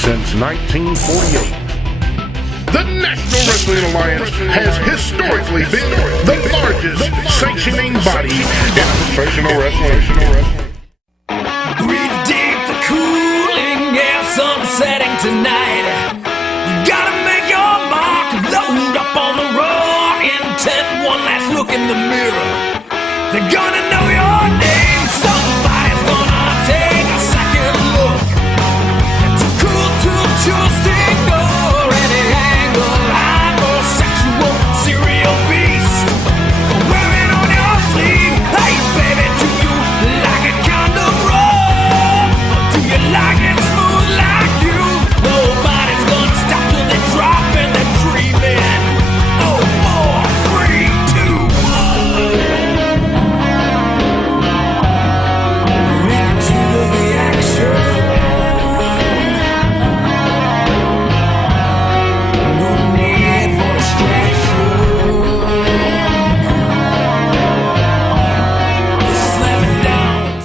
since 1948. The National Wrestling Alliance has historically been the largest sanctioning body in professional wrestling. Breathe deep, the cooling air, sunsetting tonight. You gotta make your mark, load up on the raw intent. One last look in the mirror. They're gonna know your name. Somebody's gonna take a second look. Too cool to just ignore any angle. Hypersexual serial beast wearing on your sleeve. Hey baby, do you like it kind of raw? Or do you like it smooth like you? Nobody's gonna stop till they drop and they're dreaming. Oh, 4, 3, 2, 1. Into the action. No need for distraction. Slam it down.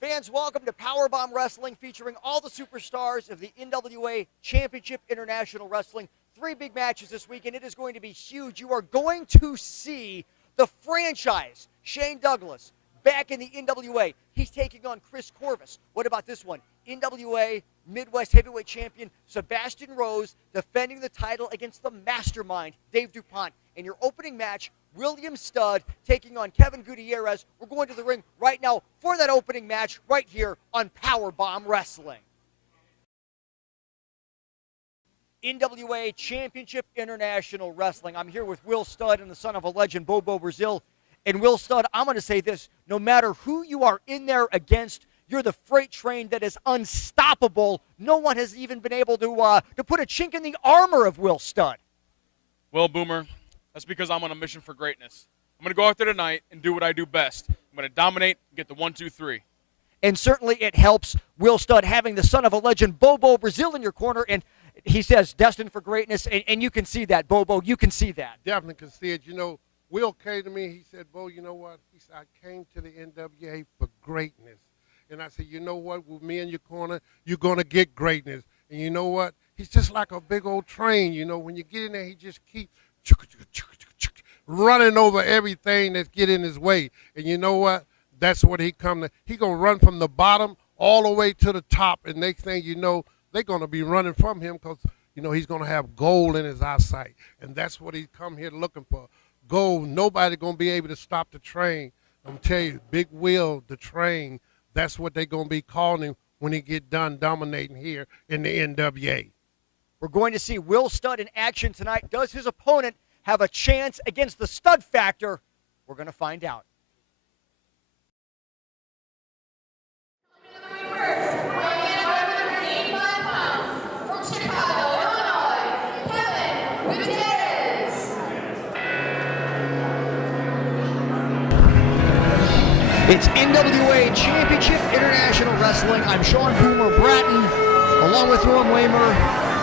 Fans, welcome to Powerbomb Wrestling, featuring all the superstars of the NWA Championship International Wrestling. 3 big matches this week, and it is going to be huge. You are going to see the franchise, Shane Douglas, back in the NWA. He's taking on Korvis. What about this one? NWA Midwest Heavyweight Champion Sebastian Rose defending the title against the mastermind, Dave DuPont. In your opening match, William Studd taking on Kevin Gutierrez. We're going to the ring right now for that opening match right here on Powerbomb Wrestling. NWA Championship International Wrestling. I'm here with Will Studd and the son of a legend, Bobo Brazil. And Will Studd, I'm going to say this, no matter who you are in there against, you're the freight train that is unstoppable. No one has even been able to put a chink in the armor of Will Studd. Well, Boomer, that's because I'm on a mission for greatness. I'm going to go out there tonight and do what I do best. I'm going to dominate and get the 1, 2, 3. And certainly it helps Will Studd having the son of a legend, Bobo Brazil, in your corner. And he says destined for greatness, and you can see that, Bobo. You can see that. Definitely can see it. You know, Will came to me. He said, Bo, you know what? He said, I came to the NWA for greatness. And I said, you know what? With me in your corner, you're going to get greatness. And you know what? He's just like a big old train. You know, when you get in there, he just keeps running over everything that's get in his way. And you know what? That's what he come to. He going to run from the bottom all the way to the top. And next thing you know, they're going to be running from him because, you know, he's going to have gold in his eyesight. And that's what he come here looking for. Gold. Nobody going to be able to stop the train. I'm telling you, Big Will, the train, that's what they're going to be calling him when he get done dominating here in the NWA. We're going to see Will Studd in action tonight. Does his opponent have a chance against the Stud Factor? We're going to find out. It's NWA Championship International Wrestling. I'm Sean Boomer Bratton, along with Norm Waymer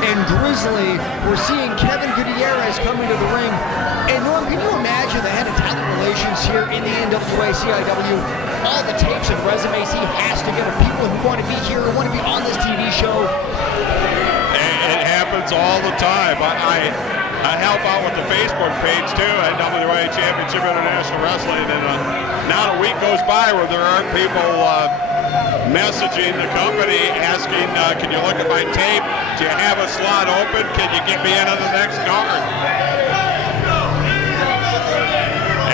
and Grizzly. We're seeing Kevin Gutierrez coming to the ring. And Norm, can you imagine the head of talent relations here in the NWA CIW? All the tapes and resumes he has to get of people who want to be here, who want to be on this TV show. It happens all the time. I help out with the Facebook page too, NWA Championship International Wrestling, and not a week goes by where there aren't people messaging the company asking, can you look at my tape? Do you have a slot open? Can you get me in on the next card?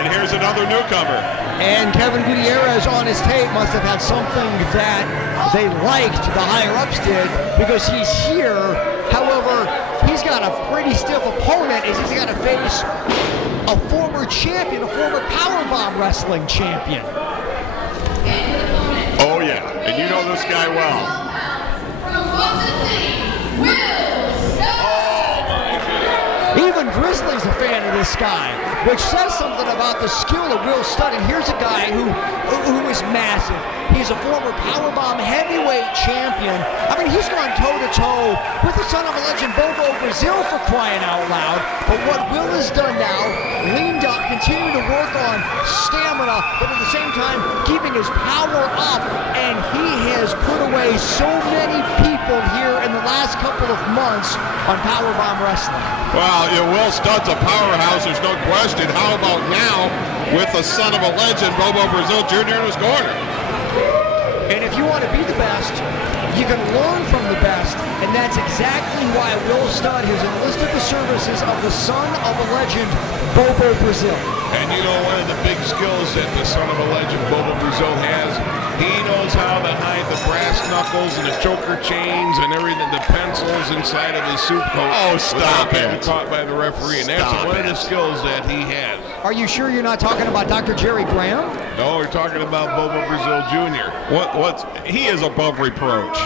And here's another newcomer. And Kevin Gutierrez on his tape must have had something that they liked, the higher-ups did, because he's here. However, he's got a pretty stiff opponent as he's got to face a former champion, a former Powerbomb Wrestling champion. Oh, yeah, and you know this guy well. From Boston City, Will Studd. Even Grizzly's a fan of this guy, which says something about the skill of Will Studd. And here's a guy who is massive. He's a former Powerbomb heavyweight champion. I mean, he's gone toe-to-toe with the son of a legend, Bobo Brazil, for crying out loud. But what Will has done now, leaned up, continuing to work on stamina, but at the same time, keeping his power up. And he has put away once on Powerbomb Wrestling. Well, Will Studd's a powerhouse, there's no question. How about now with the son of a legend, Bobo Brazil Jr. in his corner? And if you want to be the best, you can learn from the best, and that's exactly why Will Studd has enlisted the services of the son of a legend, Bobo Brazil. And you know one of the big skills that the son of a legend, Bobo Brazil, has? He knows how to hide the brass knuckles and the choker chains and everything, the pencils inside of his suit coat. Oh, stop it. Getting caught by the referee, and that's one of the skills that he has. Are you sure you're not talking about Dr. Jerry Graham? No, we're talking about Bobo Brazil Jr. He is above reproach.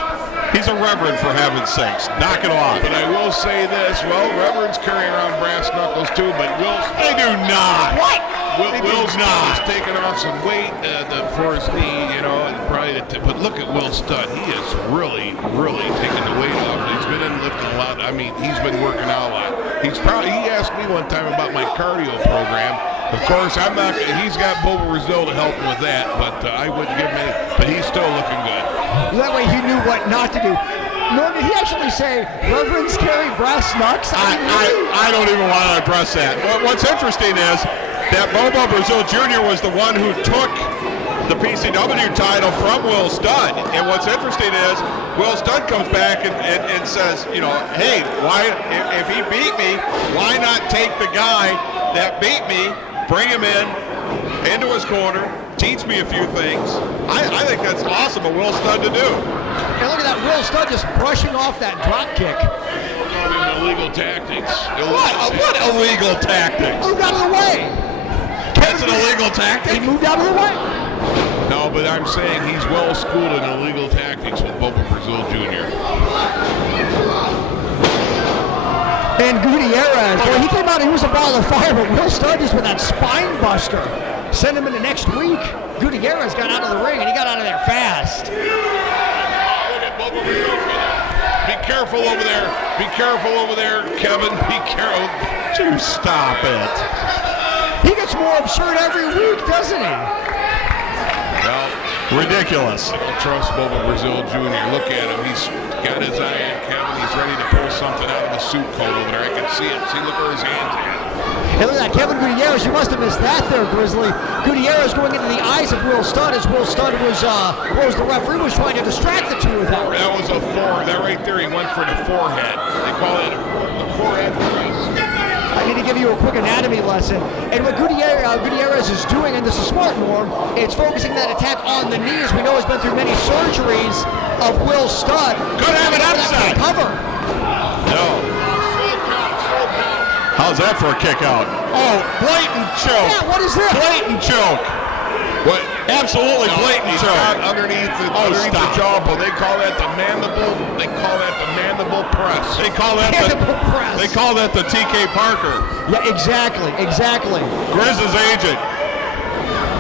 He's a reverend, for heaven's sakes. Knock it off. But I will say this, well, reverends carry around brass knuckles too, but They do not. What? Will's not taking off some weight for his knee, and probably. But look at Will Studd. He is really, really taking the weight off. He's been in lifting a lot. I mean, he's been working out a lot. He asked me one time about my cardio program. Of course, he's got Bobo Brazil to help him with that, but I wouldn't give him any. But he's still looking good. That way he knew what not to do. Nor did he actually say, reverends carry brass knucks? I don't even want to address that. What's interesting is that Bobo Brazil Jr. was the one who took the PCW title from Will Studd. And what's interesting is Will Studd comes back and says, hey, why if he beat me, why not take the guy that beat me, bring him into his corner, teach me a few things. I think that's awesome of Will Studd to do. And look at that, Will Studd just brushing off that drop kick. Illegal tactics. What illegal tactics? Moved out of the way. That's an illegal tactic? He moved out of the way. No, but I'm saying he's well schooled in illegal tactics with Bobo Brazil Jr. And Gutierrez, boy, he came out and he was a ball of fire, but Will Studd just with that spine buster sent him into next week. Gutierrez got out of the ring and he got out of there fast. Look at Bobo Brazil. Be careful over there. Be careful over there, Kevin. Be careful. You stop it. He gets more absurd every week, doesn't he? Well, ridiculous. I don't trust Bobo Brazil Jr. Look at him. He's got his eye on Kevin. He's ready to pull something out of the suit coat over there. I can see it. See, look where his hands at. Hey, look at that, Kevin Gutierrez. You must have missed that there, Grizzly. Gutierrez going into the eyes of Will Studd as Will Studd was the referee was trying to distract the two of them. That was a forehead. That right there, he went for the forehead. They call it the forehead press. I need to give you a quick anatomy lesson. And what Gutierrez is doing, and this is smart, Norm, it's focusing that attack on the knees. We know he's been through many surgeries of Will Studd. Could have an upset. Cover. No. How's that for a kick out? Oh, blatant choke. Yeah, what is this? Blatant choke. What? Absolutely blatant He's choke. got underneath the jawbone. They call that the mandible. They call that the mandible press. They call that press. They call that the TK Parker. Yeah, exactly. Grizz's agent.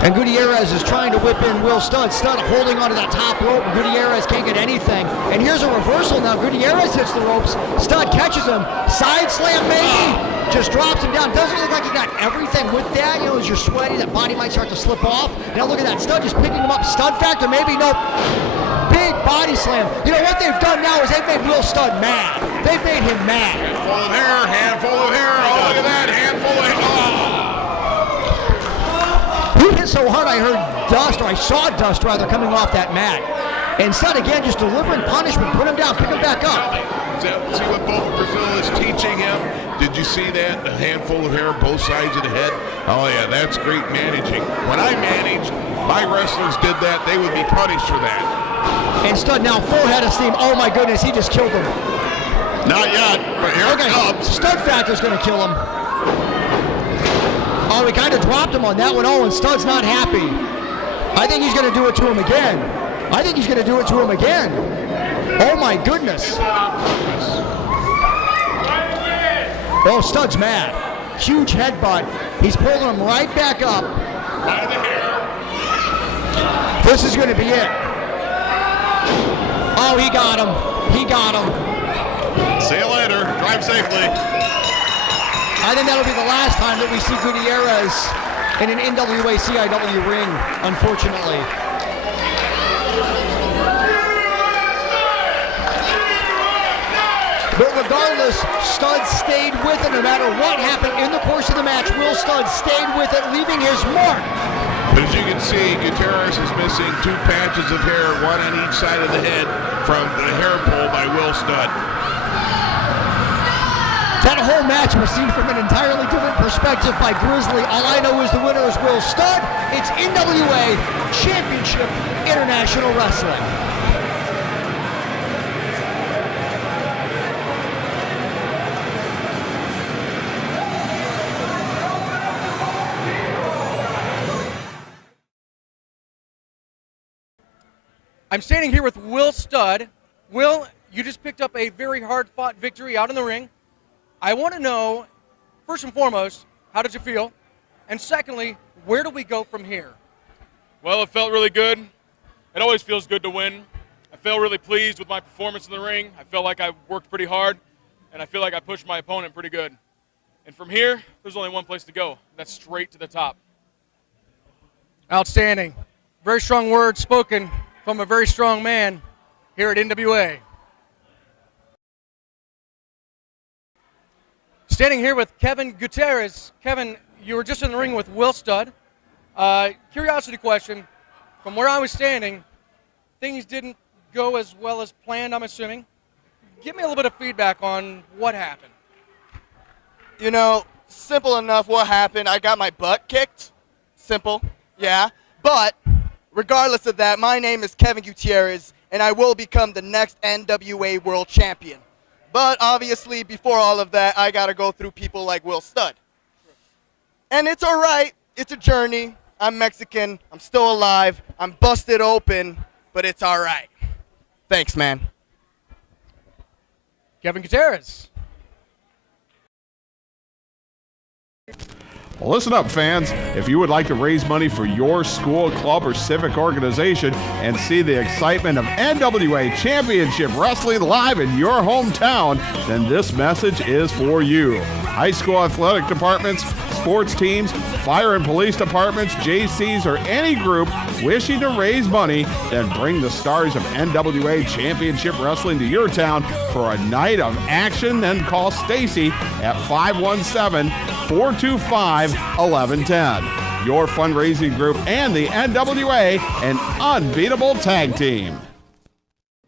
And Gutierrez is trying to whip in Will Studd. Studd holding onto that top rope. Gutierrez can't get anything. And here's a reversal now. Gutierrez hits the ropes. Studd catches him. Side slam maybe. Just drops him down. Doesn't look like he got everything with that. As you're sweaty, that body might start to slip off. Now look at that. Studd just picking him up. Studd factor, maybe. Nope. Big body slam. What they've done now is they've made Will Studd mad. They've made him mad. Handful of hair. Oh, look at that. Handful of hair. He hit so hard I heard dust, or I saw dust rather, coming off that mat. And Studd again just delivering punishment. Put him down, pick him back up. See what Bobo Brazil is teaching him? Did you see that? A handful of hair, both sides of the head. Oh yeah, that's great managing. When I managed, my wrestlers did that. They would be punished for that. And Studd now full head of steam. Oh my goodness, he just killed him. Not yet, but here it comes. Studd factor's going to kill him. Oh, he kind of dropped him on that one. Oh, and Studd's not happy. I think he's going to do it to him again. Oh my goodness. Oh, Studd's mad. Huge headbutt. He's pulling him right back up. By the hair. This is going to be it. Oh, he got him. See you later. Drive safely. I think that'll be the last time that we see Gutierrez in an NWA CIW ring, unfortunately. But regardless Regardless, Studd stayed with it. No matter what happened in the course of the match, Will Studd stayed with it, leaving his mark. But as you can see, Gutierrez is missing 2 patches of hair, one on each side of the head from the hair pull by Will Studd. That whole match was seen from an entirely different perspective by Grizzly. All I know is the winner is Will Studd. It's NWA Championship International Wrestling. I'm standing here with Will Studd. Will, you just picked up a very hard-fought victory out in the ring. I want to know, first and foremost, how did you feel? And secondly, where do we go from here? Well, it felt really good. It always feels good to win. I felt really pleased with my performance in the ring. I felt like I worked pretty hard, and I feel like I pushed my opponent pretty good. And from here, there's only one place to go. That's straight to the top. Outstanding. Very strong words spoken from a very strong man here at NWA. Standing here with Kevin Gutierrez. Kevin, you were just in the ring with Will Studd. Curiosity question, from where I was standing, things didn't go as well as planned, I'm assuming. Give me a little bit of feedback on what happened. You know, simple enough what happened. I got my butt kicked. Simple, yeah. But regardless of that, my name is Kevin Gutierrez, and I will become the next NWA World Champion. But obviously, before all of that, I got to go through people like Will Studd. And it's all right. It's a journey. I'm Mexican. I'm still alive. I'm busted open, but it's all right. Thanks, man. Kevin Gutierrez. Well, listen up, fans. If you would like to raise money for your school, club, or civic organization and see the excitement of NWA Championship Wrestling live in your hometown, then this message is for you. High school athletic departments, sports teams, fire and police departments, JCs, or any group wishing to raise money, then bring the stars of NWA Championship Wrestling to your town for a night of action. Then call Stacy at 517-425-1110. Your fundraising group and the NWA, an unbeatable tag team.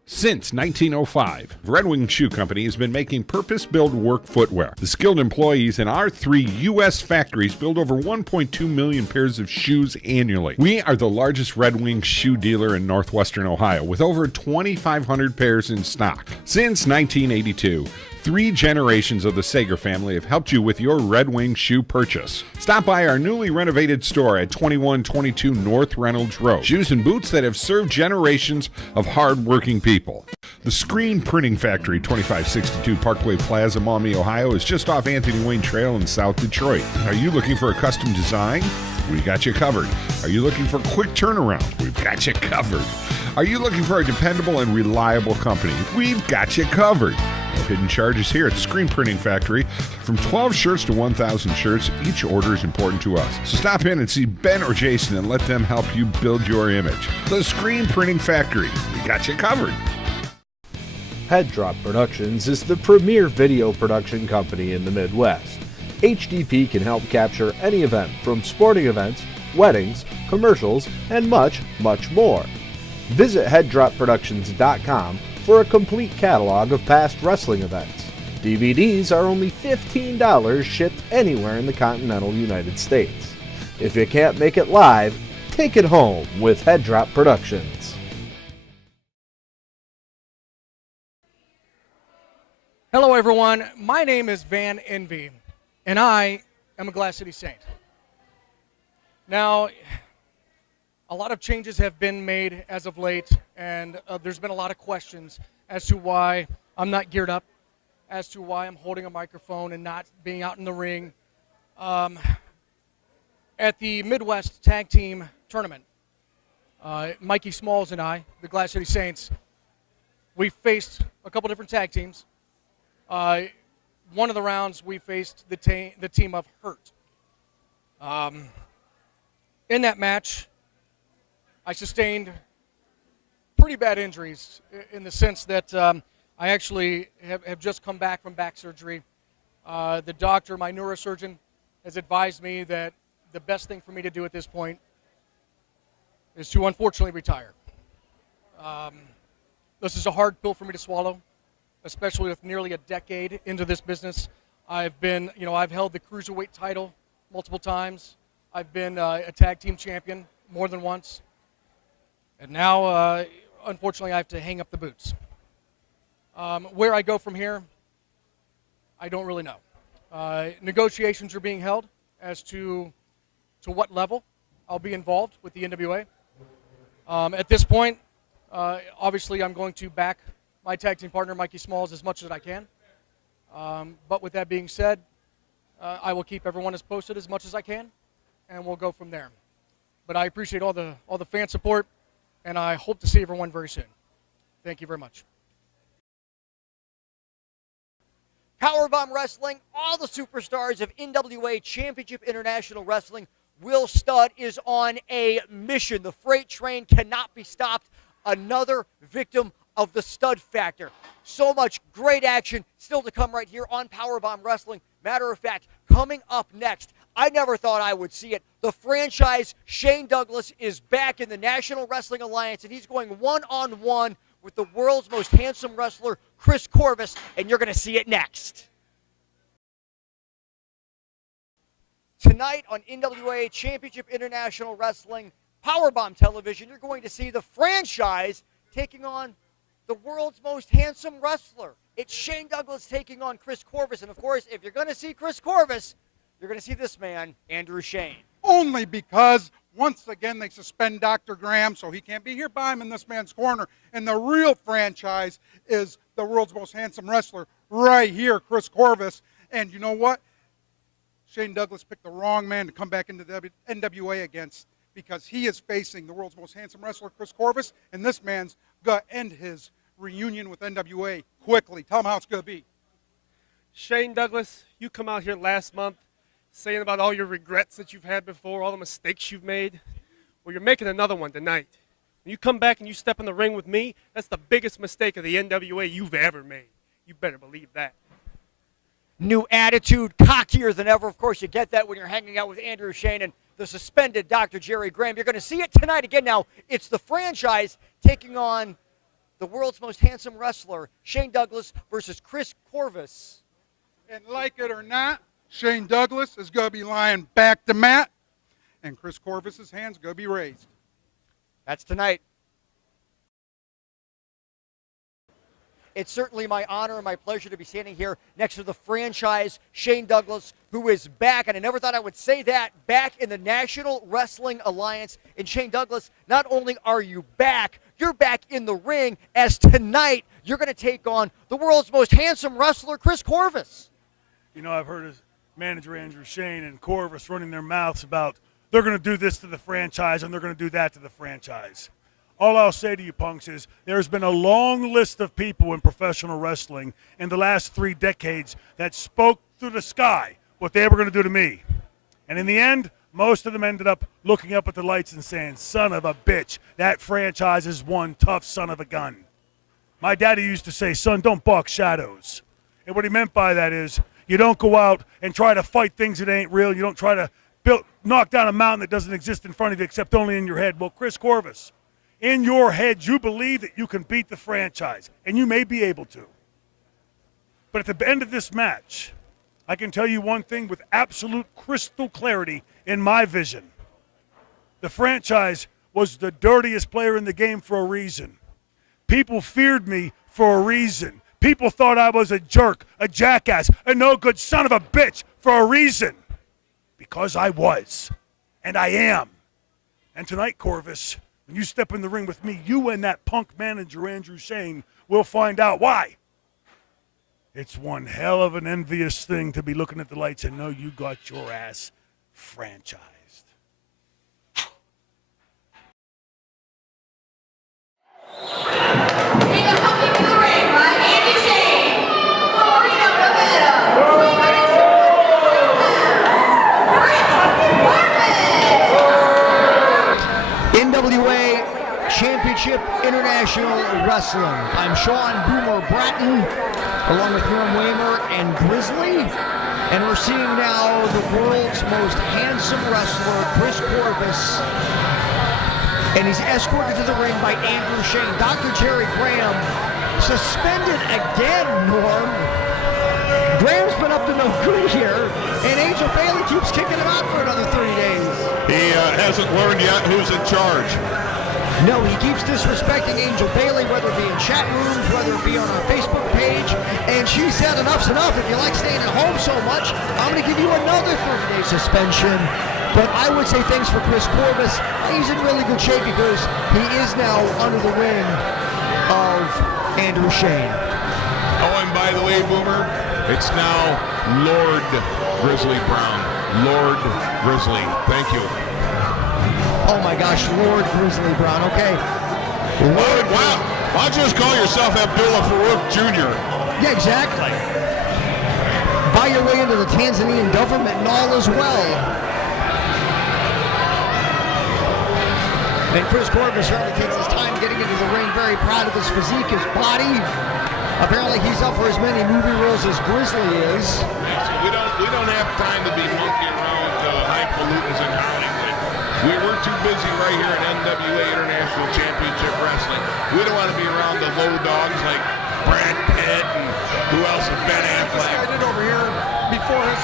Since 1905, Red Wing Shoe Company has been making purpose-built work footwear. The skilled employees in our 3 U.S. factories build over 1.2 million pairs of shoes annually. We are the largest Red Wing shoe dealer in northwestern Ohio, with over 2,500 pairs in stock. Since 1982, 3 generations of the Sager family have helped you with your Red Wing shoe purchase. Stop by our newly renovated store at 2122 North Reynolds Road. Shoes and boots that have served generations of hard-working people. The Screen Printing Factory, 2562 Parkway Plaza, Maumee, Ohio, is just off Anthony Wayne Trail in South Detroit. Are you looking for a custom design? We got you covered. Are you looking for quick turnaround? We've got you covered. Are you looking for a dependable and reliable company? We've got you covered. No hidden charges here at the Screen Printing Factory. From 12 shirts to 1,000 shirts, each order is important to us. So stop in and see Ben or Jason and let them help you build your image. The Screen Printing Factory. We got you covered. Head Drop Productions is the premier video production company in the Midwest. HDP can help capture any event from sporting events, weddings, commercials, and much, much more. Visit headdropproductions.com for a complete catalog of past wrestling events. DVDs are only $15 shipped anywhere in the continental United States. If you can't make it live, take it home with Head Drop Productions. Hello, everyone. My name is Van Envy, and I am a Glass City Saint. Now, a lot of changes have been made as of late, and there's been a lot of questions as to why I'm not geared up, as to why I'm holding a microphone and not being out in the ring. At the Midwest Tag Team Tournament, Mikey Smalls and I, the Glass City Saints, we faced a couple different tag teams. One of the rounds, we faced the team of Hurt. In that match, I sustained pretty bad injuries in the sense that I actually have just come back from back surgery. The doctor, my neurosurgeon, has advised me that the best thing for me to do at this point is to unfortunately retire. This is a hard pill for me to swallow, especially with nearly a decade into this business. I've held the cruiserweight title multiple times. I've been a tag team champion more than once. And now, unfortunately, I have to hang up the boots. Where I go from here, I don't really know. Negotiations are being held as to what level I'll be involved with the NWA. At this point, obviously, I'm going to back my tag team partner, Mikey Smalls, as much as I can. But with that being said, I will keep everyone as posted as much as I can, and we'll go from there. But I appreciate all the fan support, and I hope to see everyone very soon. Thank you very much. Powerbomb Wrestling, all the superstars of NWA Championship International Wrestling. Will Studd is on a mission. The freight train cannot be stopped. Another victim of the Studd factor. So much great action still to come right here on Powerbomb Wrestling. Matter of fact, coming up next, I never thought I would see it. The franchise, Shane Douglas, is back in the National Wrestling Alliance, and he's going one-on-one with the world's most handsome wrestler, Kris Korvis, and you're going to see it next. Tonight on NWA Championship International Wrestling Powerbomb Television, you're going to see the franchise taking on the world's most handsome wrestler. It's Shane Douglas taking on Kris Korvis. And, of course, if you're going to see Kris Korvis, you're going to see this man, Andrew Shane. Only because, once again, they suspend Dr. Graham, so he can't be here by him in this man's corner. And the real franchise is the world's most handsome wrestler right here, Kris Korvis. And you know what? Shane Douglas picked the wrong man to come back into the NWA against, because he is facing the world's most handsome wrestler, Kris Korvis, and this man's going to end his reunion with NWA quickly. Tell him how it's going to be. Shane Douglas, you come out here last month saying about all your regrets that you've had before, all the mistakes you've made. Well, you're making another one tonight. When you come back and you step in the ring with me, that's the biggest mistake of the NWA you've ever made. You better believe that. New attitude, cockier than ever. Of course, you get that when you're hanging out with Andrew Shane and the suspended Dr. Jerry Graham. You're going to see it tonight again. Now, it's the franchise taking on the world's most handsome wrestler, Shane Douglas, versus Kris Korvis. And like it or not, Shane Douglas is going to be lying back to mat, and Kris Korvis' hand's going to be raised. That's tonight. It's certainly my honor and my pleasure to be standing here next to the franchise, Shane Douglas, who is back, and I never thought I would say that, back in the National Wrestling Alliance. And Shane Douglas, not only are you back, you're back in the ring, as tonight you're going to take on the world's most handsome wrestler, Kris Korvis. You know, I've heard his manager, Andrew Shane, and Korvis running their mouths about they're going to do this to the franchise and they're going to do that to the franchise. All I'll say to you, punks, is there's been a long list of people in professional wrestling in the last 3 decades that spoke through the sky what they were going to do to me. And in the end, most of them ended up looking up at the lights and saying, son of a bitch, that franchise is one tough son of a gun. My daddy used to say, son, don't balk shadows. And what he meant by that is you don't go out and try to fight things that ain't real. You don't try to knock down a mountain that doesn't exist in front of you except only in your head. Well, Kris Korvis, in your head, you believe that you can beat the franchise, and you may be able to. But at the end of this match, I can tell you one thing with absolute crystal clarity in my vision. The franchise was the dirtiest player in the game for a reason. People feared me for a reason. People thought I was a jerk, a jackass, a no-good son of a bitch for a reason. Because I was, and I am. And tonight, Korvis, when you step in the ring with me, you and that punk manager, Andrew Shane, will find out why. It's one hell of an envious thing to be looking at the lights and know you got your ass franchised. NWA Championship International Wrestling. I'm Sean Boomer Bratton, along with Norm Waymer and Grizzly. And we're seeing now the world's most handsome wrestler, Kris Korvis. And he's escorted to the ring by Andrew Shane. Dr. Jerry Graham suspended again, Norm. Graham's been up to no good here, and Angel Bailey keeps kicking him out for another 30 days. He hasn't learned yet who's in charge. No, he keeps disrespecting Angel Bailey, whether it be in chat rooms, whether it be on our Facebook page, and she said enough's enough. If you like staying at home so much, I'm going to give you another 30-day suspension. But I would say thanks for Kris Korvis. He's in really good shape because he is now under the wing of Andrew Shane. Oh, and by the way, Boomer, it's now Lord Grizzly Brown. Lord Grizzly. Thank you. Oh my gosh, Lord Grizzly Brown. Okay. Lord, wow. Why don't you just call yourself Abdullah Farouk Jr.? Yeah, exactly. Buy your way into the Tanzanian government and all as well. And Kris Korvis certainly takes his time getting into the ring, very proud of his physique, his body. Apparently he's up for as many movie roles as Grizzly is. We don't have time to be monkeying around with highfalutins in Hollywood. We're too busy right here at NWA International Championship Wrestling. We don't want to be around the low dogs like Brad Pitt and who else is Ben Affleck. I did over here before his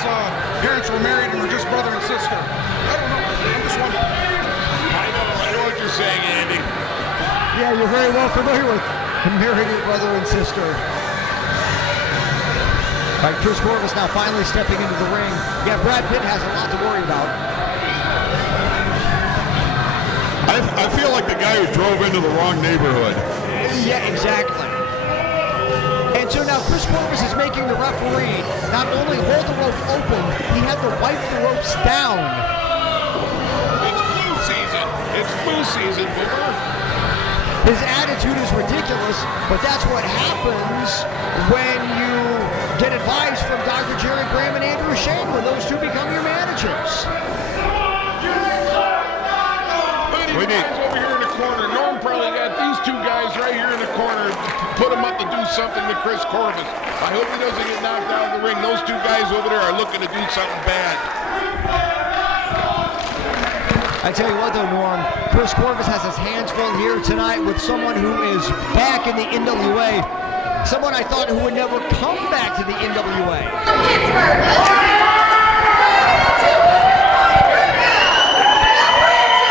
parents were married and were just brother and sister. I don't know. I'm just wondering. I know what you're saying, Andy. Yeah, you're very well familiar with married brother and sister. All right, Kris Korvis now finally stepping into the ring. Yeah, Brad Pitt has a lot to worry about. I feel like the guy who drove into the wrong neighborhood. Yeah, exactly. And so now Kris Korvis is making the referee not only hold the rope open, he had to wipe the ropes down. It's flu season. It's flu season, Boomer. His attitude is ridiculous, but that's what happens when you get advice from Dr. Jerry Graham and Andrew Shane when those two become your managers. We need guys over here in the corner. Norm probably got these two guys right here in the corner. Put them up to do something to Kris Korvis. I hope he doesn't get knocked out of the ring. Those two guys over there are looking to do something bad. I tell you what though, Norm, Kris Korvis has his hands full here tonight with someone who is back in the NWA. Someone I thought who would never come back to the NWA.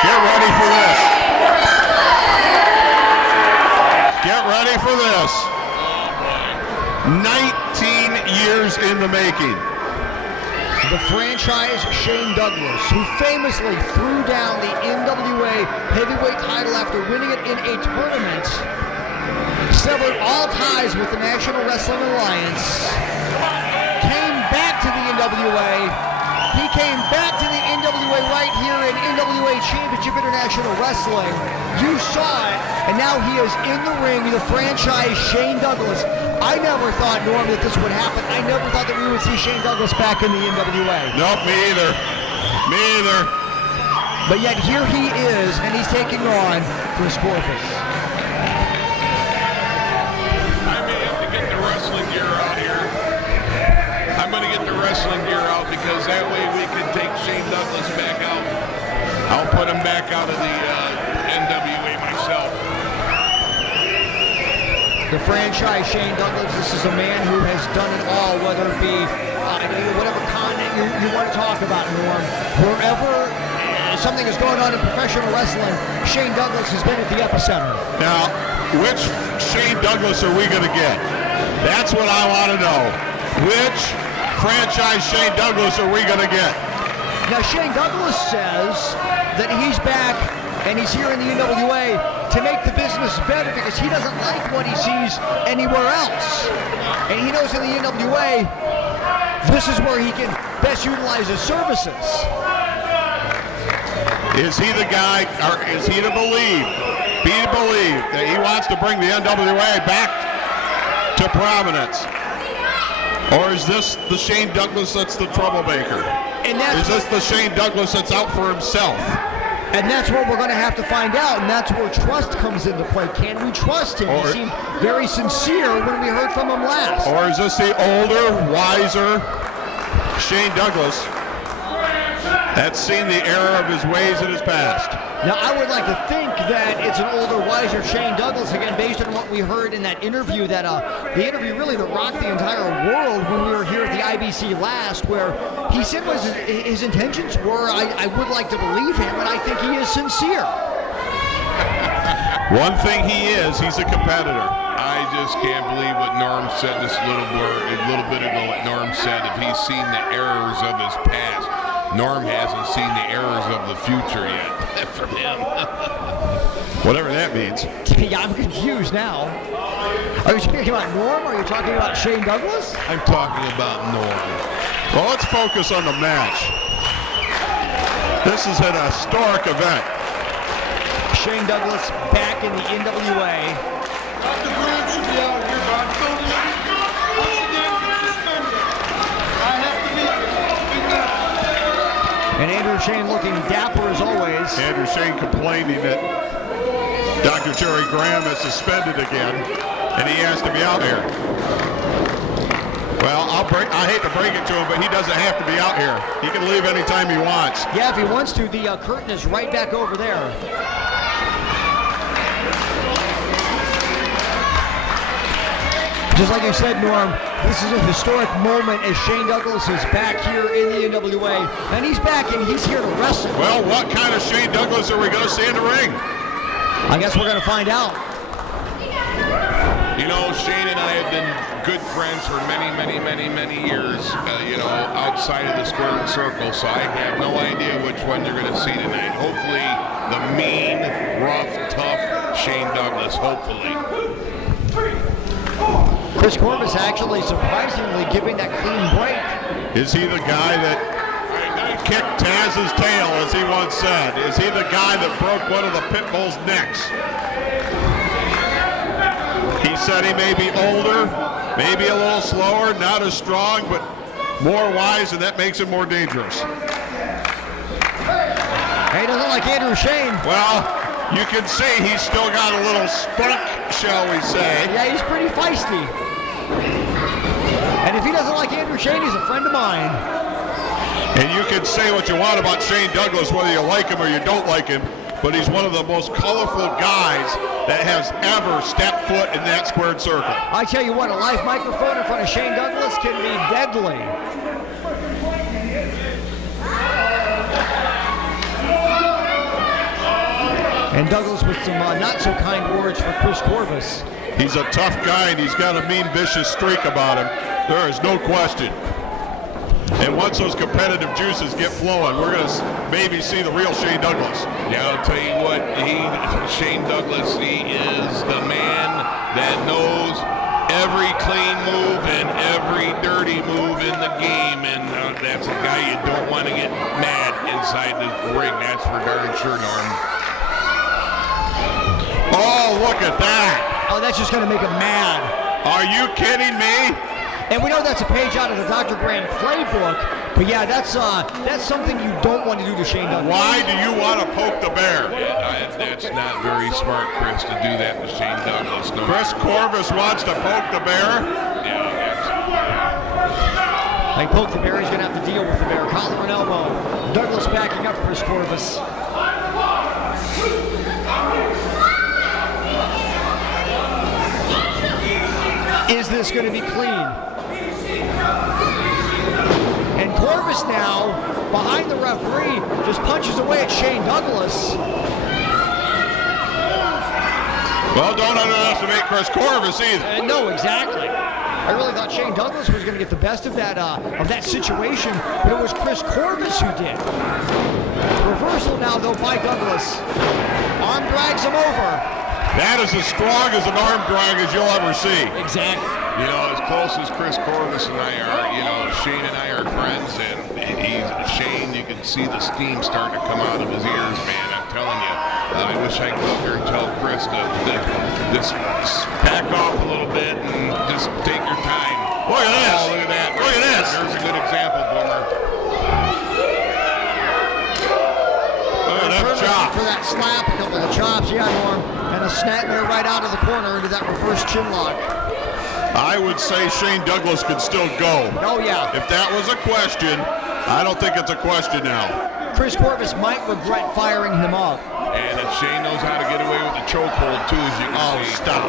Get ready for this. Get ready for this. 19 years in the making. The franchise Shane Douglas, who famously threw down the NWA heavyweight title after winning it in a tournament, severed all ties with the National Wrestling Alliance, came back to the NWA. He came back to the NWA right here in NWA Championship International Wrestling. You saw it, and now he is in the ring, the franchise Shane Douglas. I never thought, Norm, that this would happen. I never thought that we would see Shane Douglas back in the NWA. Nope, me either. Me either. But yet here he is, and he's taking on Kris Korvis. I may have to get the wrestling gear out here. I'm going to get the wrestling gear out because that way we can take Shane Douglas back out. I'll put him back out of the NWA myself. The franchise Shane Douglas, this is a man who has done it all, whether it be whatever continent you want to talk about, Norm. Wherever something is going on in professional wrestling, Shane Douglas has been at the epicenter. Now, which Shane Douglas are we going to get? That's what I want to know. Which franchise Shane Douglas are we going to get? Now, Shane Douglas says that he's back and he's here in the NWA to make the business better because he doesn't like what he sees anywhere else. And he knows in the NWA, this is where he can best utilize his services. Is he the guy, or is he to believe that he wants to bring the NWA back to prominence? Or is this the Shane Douglas that's the troublemaker? And that's is this the Shane Douglas that's out for himself? And that's what we're going to have to find out, and that's where trust comes into play. Can we trust him? He seemed very sincere when we heard from him last. Or is this the older, wiser Shane Douglas that's seen the error of his ways in his past? Now, I would like to think that it's an older, wiser Shane Douglas, again, based on what we heard in that interview, that the interview really that rocked the entire world when we were here at the IBC last, where he said what his intentions were. I would like to believe him, and I think he is sincere. One thing he is, he's a competitor. I just can't believe what Norm said a little bit ago. What Norm said, if he's seen the errors of his past, Norm hasn't seen the errors of the future yet from him. Whatever that means. Yeah, I'm confused now. Are you talking about Norm, or are you talking about Shane Douglas? I'm talking about Norm. Well, let's focus on the match. This is an historic event. Shane Douglas back in the NWA. Dr. Graham should be out here, but I told him once again you're suspended. I have to be And Andrew Shane looking dapper as always. Andrew Shane complaining that Dr. Jerry Graham is suspended again, and he has to be out here. Well, I hate to break it to him, but he doesn't have to be out here. He can leave anytime he wants. Yeah, if he wants to. The curtain is right back over there. Just like I said, Norm, this is a historic moment as Shane Douglas is back here in the NWA, and he's back and he's here to wrestle. Well, what kind of Shane Douglas are we going to see in the ring? I guess we're going to find out. You know, Shane and I have been good friends for many, many, many, many years, outside of the square circle, so I have no idea which one you're going to see tonight. Hopefully, the mean, rough, tough Shane Douglas, hopefully. Kris Korvis actually surprisingly giving that clean break. Is he the guy that kicked Taz's tail, as he once said? Is he the guy that broke one of the pit bulls' necks? He said he may be older, maybe a little slower, not as strong, but more wise, and that makes him more dangerous. He doesn't like Andrew Shane. Well, you can see he's still got a little spunk, shall we say. Yeah, he's pretty feisty. And if he doesn't like Andrew Shane, he's a friend of mine. And you can say what you want about Shane Douglas, whether you like him or you don't like him, but he's one of the most colorful guys that has ever stepped foot in that squared circle. I tell you what, a live microphone in front of Shane Douglas can be deadly. And Douglas with some not so kind words for Kris Korvis. He's a tough guy, and he's got a mean, vicious streak about him. There is no question. And once those competitive juices get flowing, we're going to maybe see the real Shane Douglas. Yeah, I'll tell you what, Shane Douglas, he is the man that knows every clean move and every dirty move in the game, and that's a guy you don't want to get mad inside the ring. That's for darn sure, Norm. Oh, look at that. Oh, that's just going to make him mad. Are you kidding me? And we know that's a page out of the Dr. Graham playbook, but yeah, that's something you don't want to do to Shane Douglas. Why do you want to poke the bear? That's not very smart, Kris, to do that to Shane Douglas. No. Kris Korvis wants to poke the bear? Yeah, Like poke the bear, he's going to have to deal with the bear. Collar and elbow. Douglas backing up Kris Korvis. Is this going to be clean? And Korvis now, behind the referee, just punches away at Shane Douglas. Well, don't underestimate Kris Korvis either. No, exactly. I really thought Shane Douglas was going to get the best of that situation, but it was Kris Korvis who did. Reversal now, though, by Douglas. Arm drags him over. That is as strong as an arm drag as you'll ever see. Exactly. You know, as close as Kris Korvis and I are, Shane and I are friends, and Shane, you can see the steam starting to come out of his ears, man. I'm telling you. I wish I could go up there and tell Kris to just back off a little bit and just take your time. Look at this. Oh, look at that. Look at this. There's a good example, Boomer. Look at that chop. snapping her right out of the corner into that reverse chin lock. I would say Shane Douglas could still go. Oh, yeah. If that was a question, I don't think it's a question now. Chris Korvis might regret firing him up. And if Shane knows how to get away with the chokehold, too, as you can see. Stop.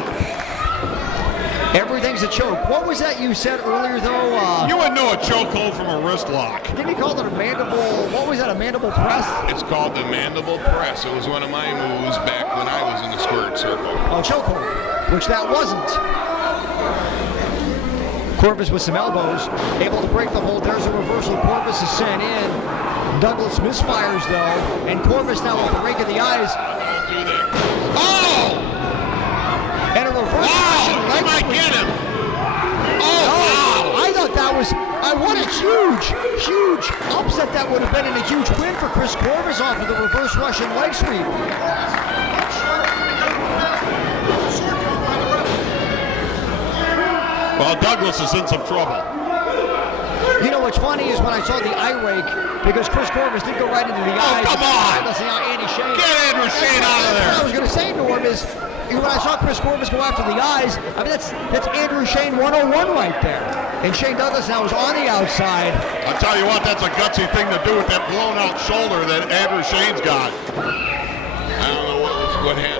Everything's a choke. What was that you said earlier, though? You wouldn't know a chokehold from a wrist lock. Didn't he call it a mandible? What was that, a mandible press? It's called the mandible press. It was one of my moves back when I was in the squared circle. Oh, chokehold, which that wasn't. Korvis with some elbows, able to break the hold. There's a reversal. Korvis is sent in. Douglas misfires, though, and Korvis now with the rake of the eyes. Oh! And a reversal. Wow! He might get him. Oh, wow! I thought that was, what a huge upset that would have been, and a huge win for Chris Korvis off of the reverse Russian leg sweep. Well, Douglas is in some trouble. You know what's funny is when I saw the eye rake, because Chris Korvis did go right into the eyes. Come on! Andy Shane. Get Andrew Shane out of there. What I was going to say, Norm, is when I saw Chris Korvis go after the eyes, I mean, that's Andrew Shane 101 right there. And Shane Douglas now is on the outside. I'll tell you what, that's a gutsy thing to do with that blown out shoulder that Andrew Shane's got. I don't know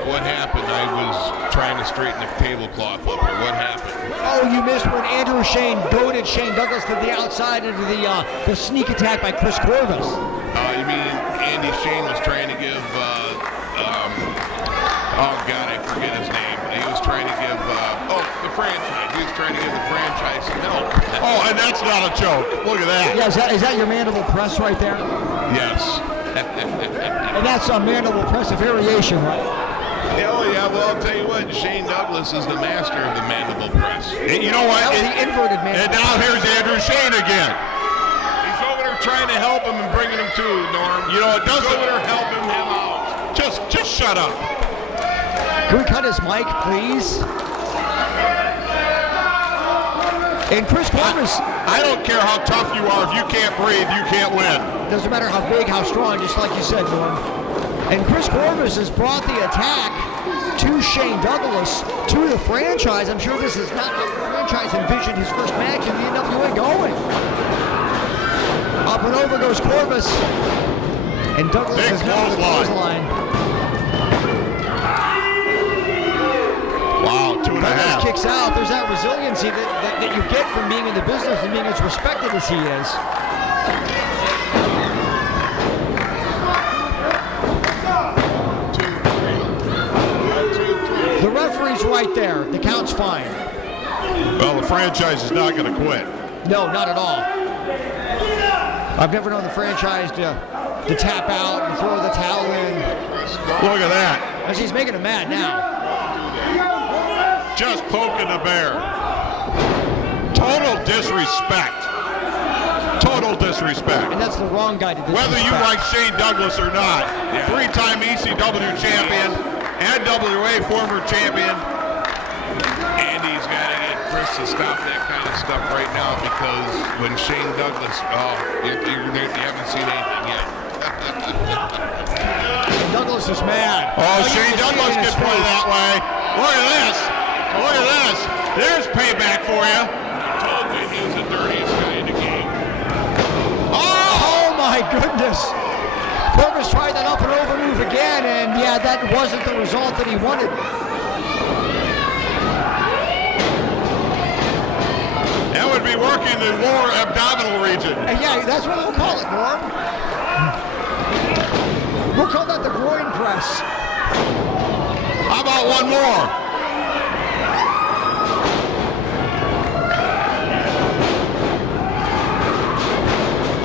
what happened. I was trying to straighten the tablecloth up, or what happened? Oh, you missed when Andrew Shane goaded Shane Douglas to the outside into the sneak attack by Chris Korvis. You mean Andy Shane was trying to give, oh God, I forget his name. He was trying to give, the franchise. He was trying to give the franchise some help. Oh, and that's not a joke. Look at that. Yeah, is that your mandible press right there? Yes. And that's a mandible press, a variation, right? Oh, yeah, well, I'll tell you what, Shane Douglas is the master of the mandible press. You know what? That was the inverted mandible. And now here's Andrew Shane again. He's over there trying to help him and bringing him to, Norm. You know, it doesn't. He's over there helping him out. Just shut up. Can we cut his mic, please? And Chris Korvis. I don't care how tough you are. If you can't breathe, you can't win. Doesn't matter how big, how strong, just like you said, Norm. And Chris Korvis has brought the attack to Shane Douglas, to the franchise. I'm sure this is not how the franchise envisioned his first match in the NWA going. Up and over goes Korvis. And Douglas has got the clothesline. Wow, 2.5. Douglas kicks out. There's that resiliency that you get from being in the business and being as respected as he is. The referee's right there. The count's fine. Well, the franchise is not going to quit. No, not at all. I've never known the franchise to tap out and throw the towel in. Look at that. As he's making him mad now. Just poking the bear. Total disrespect. Total disrespect. And that's the wrong guy to disrespect. Whether you like Shane Douglas or not, three-time ECW champion, NWA former champion. Andy's got to get Chris to stop that kind of stuff right now, because when Shane Douglas, you haven't seen anything yet. Douglas is mad. Oh, Shane Douglas can play that way. Look at this. Look at this. There's payback for you. I told you he was the dirtiest guy in the game. Oh my goodness. Korvis tried that up and over move again, and yeah, that wasn't the result that he wanted. That would be working the lower abdominal region. And yeah, that's what we'll call it, Norm. We'll call that the groin press. How about one more?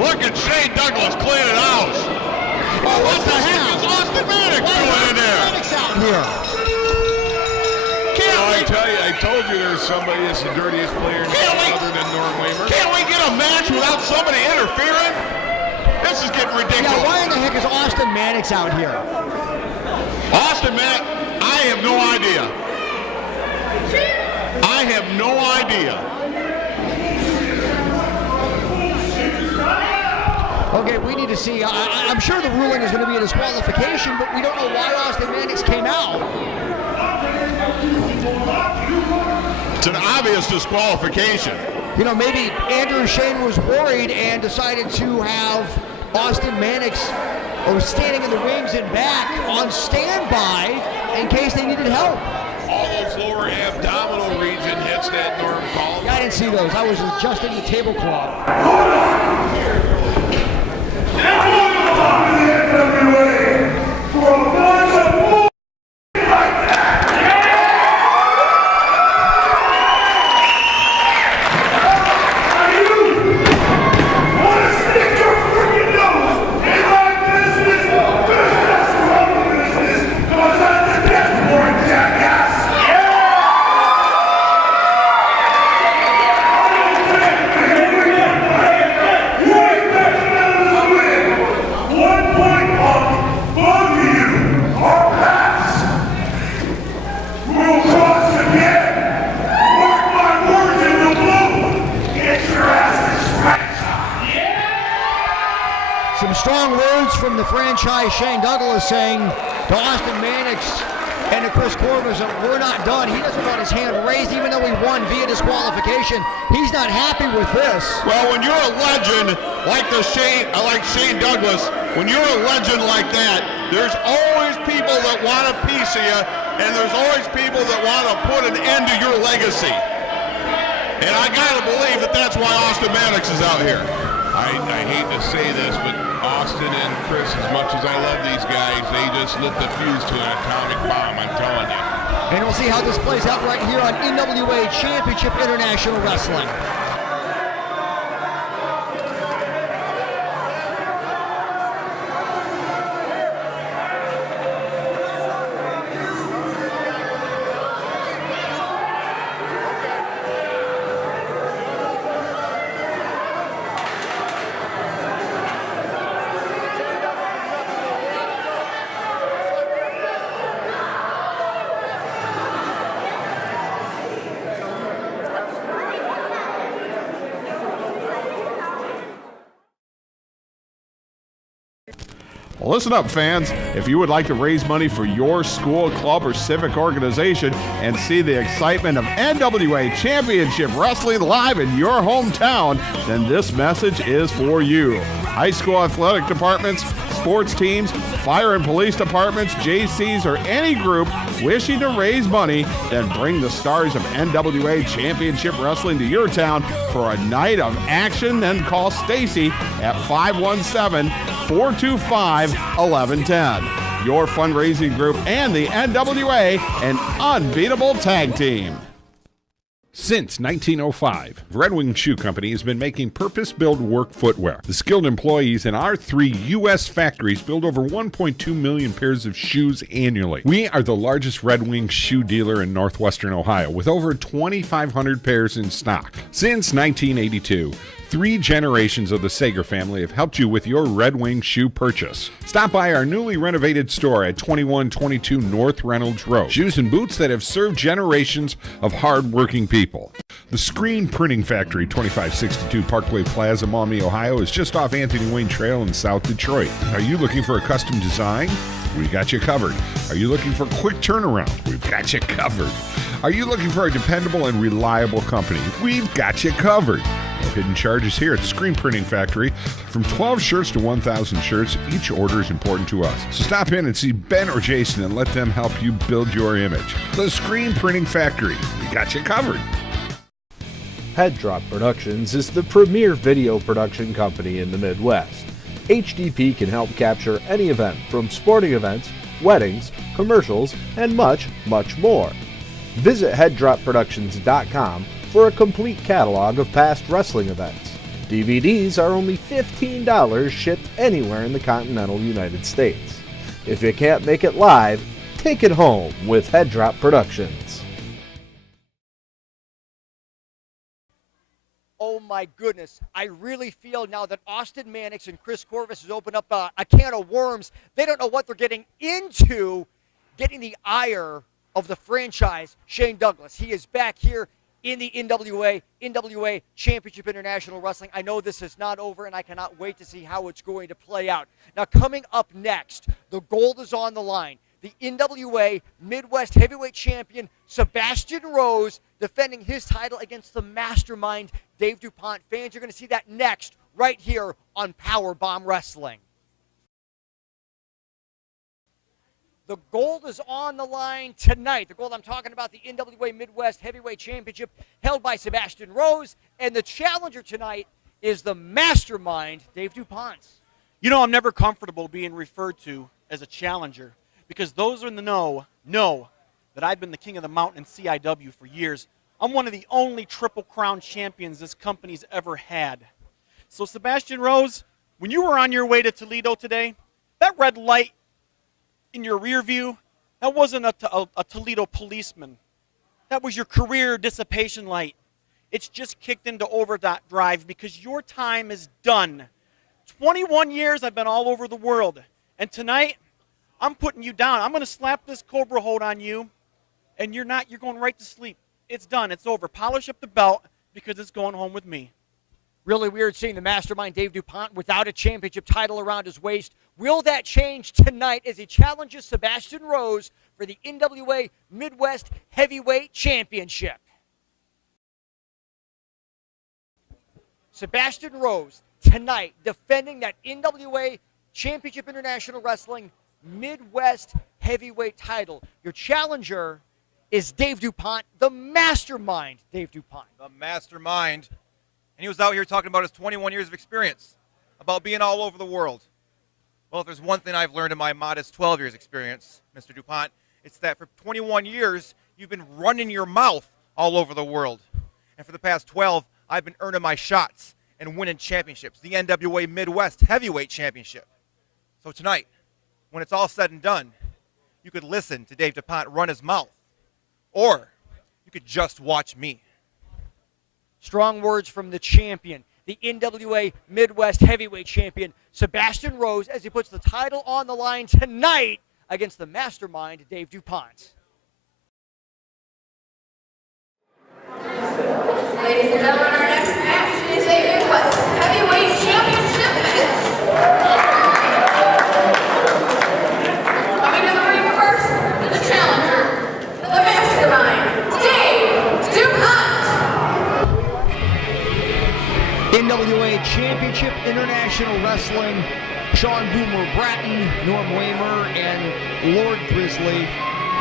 Look at Shane Douglas clean it out. Oh, what the heck is Austin Maddox doing in there? Out here. I told you there's somebody that's the dirtiest player other than Norm Waymer. Can't we get a match without somebody interfering? This is getting ridiculous. Yeah, why in the heck is Austin Maddox out here? Austin Maddox, I have no idea. I have no idea. Okay, we need to see. I'm sure the ruling is going to be a disqualification, but we don't know why Austin Maddox came out. It's an obvious disqualification. You know, maybe Andrew Shane was worried and decided to have Austin Mannix standing in the rings and back on standby in case they needed help. All those lower abdominal region hits that Norm called. Yeah, I didn't see those. I was adjusting the tablecloth. Strong words from the franchise, Shane Douglas, saying to Austin Mannix and to Kris Korvis that we're not done. He doesn't want his hand raised, even though he won via disqualification. He's not happy with this. Well, when you're a legend like Shane Douglas, when you're a legend like that, there's always people that want a piece of you, and there's always people that want to put an end to your legacy. And I gotta believe that that's why Austin Mannix is out here. I hate to say this, but Austin and Kris, as much as I love these guys, they just lit the fuse to an atomic bomb, I'm telling you. And we'll see how this plays out right here on NWA Championship International Wrestling. Listen up, fans. If you would like to raise money for your school, club, or civic organization and see the excitement of NWA Championship Wrestling live in your hometown, then this message is for you. High school athletic departments, sports teams, fire and police departments, JCs, or any group wishing to raise money, then bring the stars of NWA Championship Wrestling to your town for a night of action. Then call Stacy at 517-425-1110. Your fundraising group and the NWA, an unbeatable tag team. Since 1905, Red Wing Shoe Company has been making purpose-built work footwear. The skilled employees in our 3 U.S. factories build over 1.2 million pairs of shoes annually. We are the largest Red Wing shoe dealer in northwestern Ohio, with over 2,500 pairs in stock. Since 1982, 3 generations of the Sager family have helped you with your Red Wing shoe purchase. Stop by our newly renovated store at 2122 North Reynolds Road. Shoes and boots that have served generations of hard-working people. The Screen Printing Factory, 2562 Parkway Plaza, Maumee, Ohio, is just off Anthony Wayne Trail in South Detroit. Are you looking for a custom design? We got you covered. Are you looking for a quick turnaround? We've got you covered. Are you looking for a dependable and reliable company? We've got you covered. No hidden charges here at the Screen Printing Factory. From 12 shirts to 1,000 shirts, each order is important to us. So stop in and see Ben or Jason and let them help you build your image. The Screen Printing Factory. We got you covered. Head Drop Productions is the premier video production company in the Midwest. HDP can help capture any event from sporting events, weddings, commercials, and much, much more. Visit headdropproductions.com for a complete catalog of past wrestling events. DVDs are only $15 shipped anywhere in the continental United States. If you can't make it live, take it home with Head Drop Productions. Oh my goodness, I really feel now that Austin Mannix and Kris Korvis has opened up a can of worms. They don't know what they're getting into, getting the ire of the franchise, Shane Douglas. He is back here in the NWA Championship International Wrestling. I know this is not over, and I cannot wait to see how it's going to play out. Now, coming up next, the gold is on the line. the NWA Midwest Heavyweight Champion Sebastian Rose defending his title against the mastermind Dave DuPont. Fans, you're going to see that next right here on Powerbomb Wrestling. The gold is on the line tonight. The gold I'm talking about, the NWA Midwest Heavyweight Championship held by Sebastian Rose, and the challenger tonight is the mastermind Dave DuPont. You know, I'm never comfortable being referred to as a challenger because those in the know that I've been the king of the mountain in CIW for years. I'm one of the only Triple Crown champions this company's ever had. So Sebastian Rose, when you were on your way to Toledo today, that red light in your rear view, that wasn't a Toledo policeman. That was your career dissipation light. It's just kicked into overdrive because your time is done. 21 years I've been all over the world. And tonight, I'm putting you down. I'm going to slap this Cobra hold on you, and you're going right to sleep. It's done. It's over. Polish up the belt because it's going home with me. Really weird seeing the mastermind Dave DuPont without a championship title around his waist. Will that change tonight as he challenges Sebastian Rose for the NWA Midwest Heavyweight Championship? Sebastian Rose tonight defending that NWA Championship International Wrestling Midwest Heavyweight title. Your challenger is Dave DuPont, the mastermind Dave DuPont. The mastermind. And he was out here talking about his 21 years of experience, about being all over the world. Well, if there's one thing I've learned in my modest 12 years experience, Mr. DuPont, it's that for 21 years, you've been running your mouth all over the world. And for the past 12, I've been earning my shots and winning championships, the NWA Midwest Heavyweight Championship. So tonight, when it's all said and done, you could listen to Dave DuPont run his mouth, or you could just watch me. Strong words from the champion, the NWA Midwest Heavyweight Champion, Sebastian Rose, as he puts the title on the line tonight against the mastermind, Dave DuPont. Ladies and gentlemen, our next match is a Midwest Heavyweight Championship match. Coming to the ring first is the challenger, the mastermind, Dave DuPont. NWA Championship International Wrestling, Sean Boomer Bratton, Norm Waymer, and Lord Grizzly.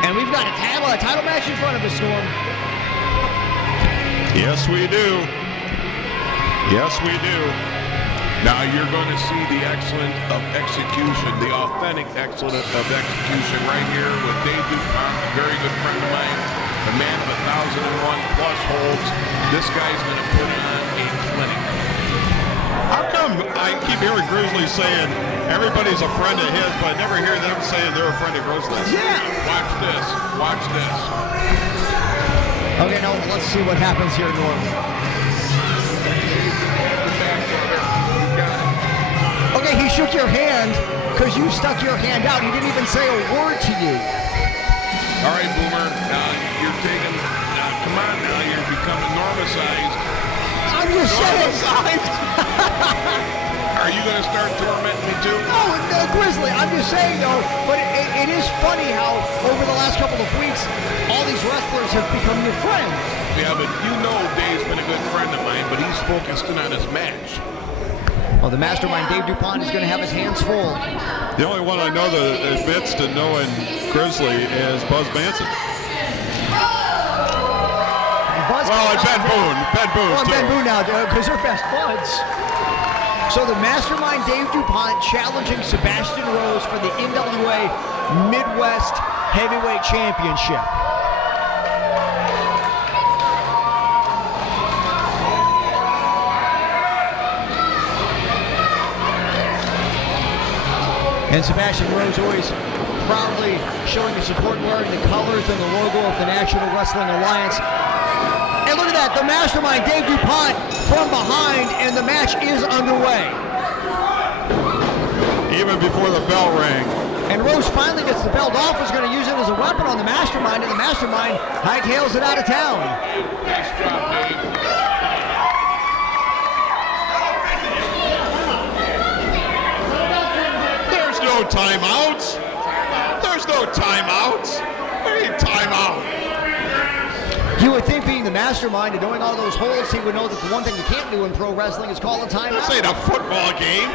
And we've got a title match in front of us, Norm. Yes, we do. Yes, we do. Now you're going to see the excellence of execution, the authentic excellence of execution right here with Dave DuPont, a very good friend of mine, the man of 1,001 plus holds. This guy's going to put on a clinic. How come I keep hearing Grizzly saying everybody's a friend of his, but I never hear them saying they're a friend of Grizzly's? Yeah. Watch this. Watch this. Okay, now let's see what happens here, Norm. Okay, he shook your hand because you stuck your hand out. He didn't even say a word to you. All right, Boomer, you're taking, come on now, you're becoming normalized. I'm just saying. Are you going to start tormenting me too? No, Grizzly, I'm just saying though, but it is funny how over the last couple of weeks, all these wrestlers have become your friends. Yeah, but you know Dave's been a good friend of mine, but he's focused in on his match. Well, the mastermind, Dave DuPont, is going to have his hands full. The only one I know that admits to knowing Grizzly is Buzz Manson. Well, and Ben Boone. Ben Boone, well, too. Ben Boone now, because they're best buds. So the mastermind, Dave DuPont, challenging Sebastian Rose for the NWA Midwest Heavyweight Championship. And Sebastian Rose always proudly showing his support, wearing the colors and the logo of the National Wrestling Alliance. And look at that, the mastermind, Dave DuPont, from behind, and the match is underway. Even before the bell rang. And Rose finally gets the belt off, is going to use it as a weapon on the mastermind, and the mastermind hightails it out of town. Nice job, Dave. There's no timeouts. There's no timeouts. mastermind and knowing all those holes, he would know that the one thing you can't do in pro wrestling is call a timeout. This ain't a football game.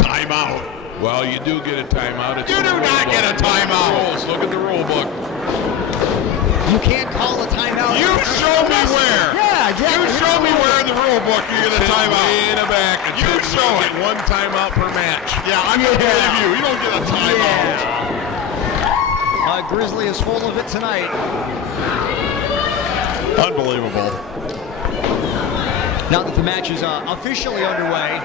Timeout. Well, you do get a timeout. You do not get a timeout. Look at the rule book. You can't call a timeout. You show me where. Yeah, exactly. You show me where in the rule book you get a timeout. Way in the back. You show it. One timeout per match. Yeah, I'm going to believe you. You don't get a timeout. Grizzly is full of it tonight. Unbelievable. Now that the match is officially underway,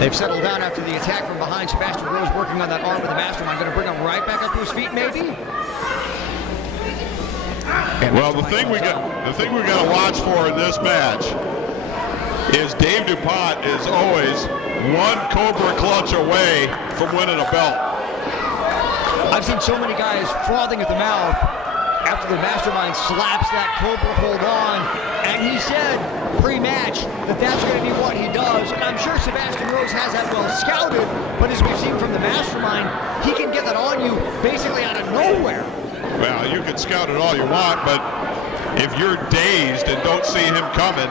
they've settled down after the attack from behind. Sebastian Rose working on that arm of the mastermind. Going to bring him right back up to his feet, maybe? Well, the thing we got to watch for in this match is Dave DuPont is always one Cobra clutch away from winning a belt. I've seen so many guys frothing at the mouth after the mastermind slaps that Cobra hold on, and he said pre-match that that's going to be what he does. And I'm sure Sebastian Rose has that well scouted, but as we've seen from the mastermind, he can get that on you basically out of nowhere. Well, you can scout it all you want, but if you're dazed and don't see him coming,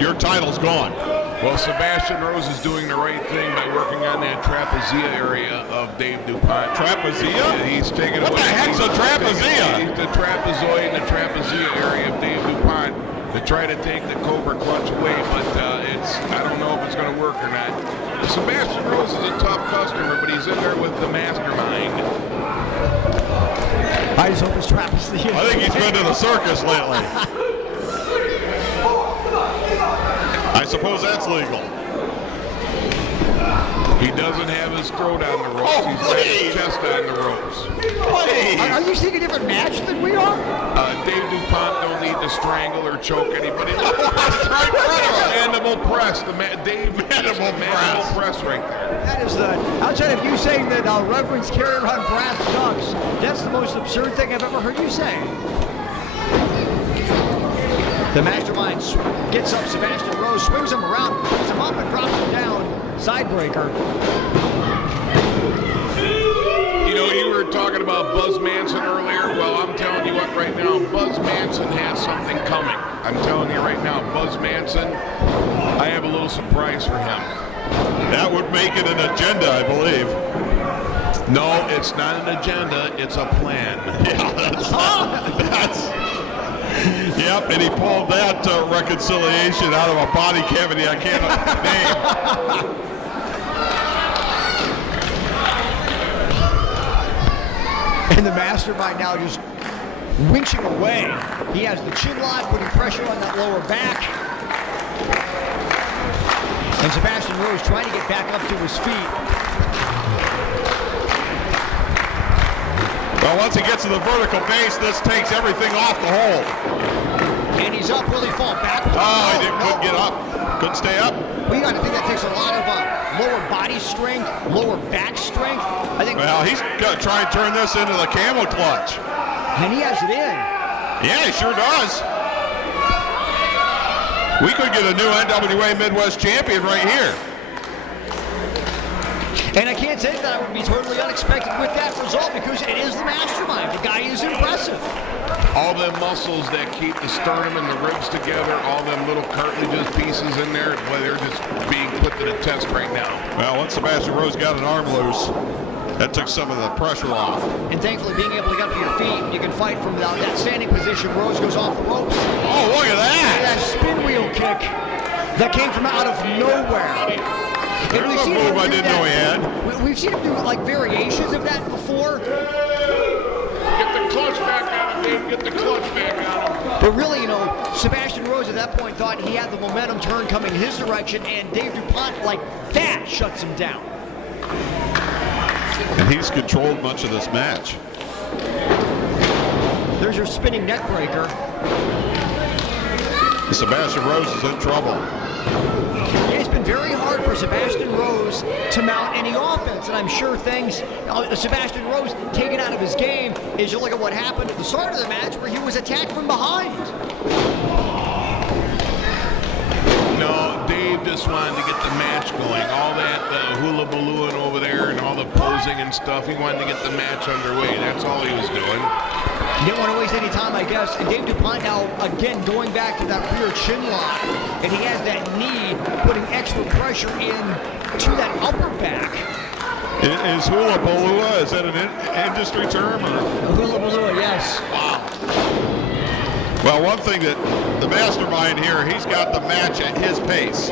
your title's gone. Well, Sebastian Rose is doing the right thing by working on that trapezia area of Dave DuPont. Trapezia? Yeah, he's taking what away. The heck's a trapezia? He's the trapezoid and the trapezia area of Dave DuPont to try to take the Cobra clutch away, but I don't know if it's going to work or not. Sebastian Rose is a tough customer, but he's in there with the mastermind. I just hope it's trapezia. I think he's been to the circus lately. I suppose that's legal. He doesn't have his throat on the ropes. Oh, he's got his chest on the ropes. Are you seeing a different match than we are? Dave DuPont don't need to strangle or choke anybody. Mandible press. Dave mandible press right there. That is outside of you saying that Reverends carry around brass knucks, that's the most absurd thing I've ever heard you say. The mastermind gets up Sebastian Rose, swings him around, picks him up and drops him down. Sidebreaker. You know, you were talking about Buzz Manson earlier. Well, I'm telling you what right now, Buzz Manson has something coming. I'm telling you right now, Buzz Manson, I have a little surprise for him. That would make it an agenda, I believe. No, it's not an agenda, it's a plan. Yeah, that's yep, and he pulled that reconciliation out of a body cavity I can't name. And the mastermind now just winching away. He has the chin lock, putting pressure on that lower back. And Sebastian Rose trying to get back up to his feet. Well, once he gets to the vertical base, this takes everything off the hold. And he's up. Will he fall back? Oh, he couldn't get up. Couldn't stay up. We got to think that takes a lot of lower body strength, lower back strength. I think. Well, he's going to try and turn this into the camel clutch. And he has it in. Yeah, he sure does. We could get a new NWA Midwest champion right here. And I can't say that I would be totally unexpected with that result because it is the mastermind. The guy is impressive. All them muscles that keep the sternum and the ribs together, all them little cartilages pieces in there, well, they're just being put to the test right now. Well, once Sebastian Rose got an arm loose, that took some of the pressure off. And thankfully being able to get up to your feet, you can fight from that standing position. Rose goes off the ropes. Oh, look at that! And that spin wheel kick that came from out of nowhere. There's a move I didn't know he had. We've seen him do like variations of that before. Get the clutch back on him, Dave. Get the clutch back on him. But really, you know, Sebastian Rose at that point thought he had the momentum turn coming his direction, and Dave DuPont, like that, shuts him down. And he's controlled much of this match. There's your spinning neck breaker. Sebastian Rose is in trouble. Yeah, it's been very hard for Sebastian Rose to mount any offense, and I'm sure things, Sebastian Rose taken out of his game is you look at what happened at the start of the match where he was attacked from behind. No, Dave just wanted to get the match going. All that hula balooing over there and all the posing and stuff, he wanted to get the match underway. That's all he was doing. He didn't want to waste any time, I guess. And Dave DuPont now, again, going back to that rear chin lock. And he has that knee putting extra pressure in to that upper back. Is hula balua, is that an industry term? Or? Hula balua, yes. Wow. Well, one thing that the mastermind here, he's got the match at his pace.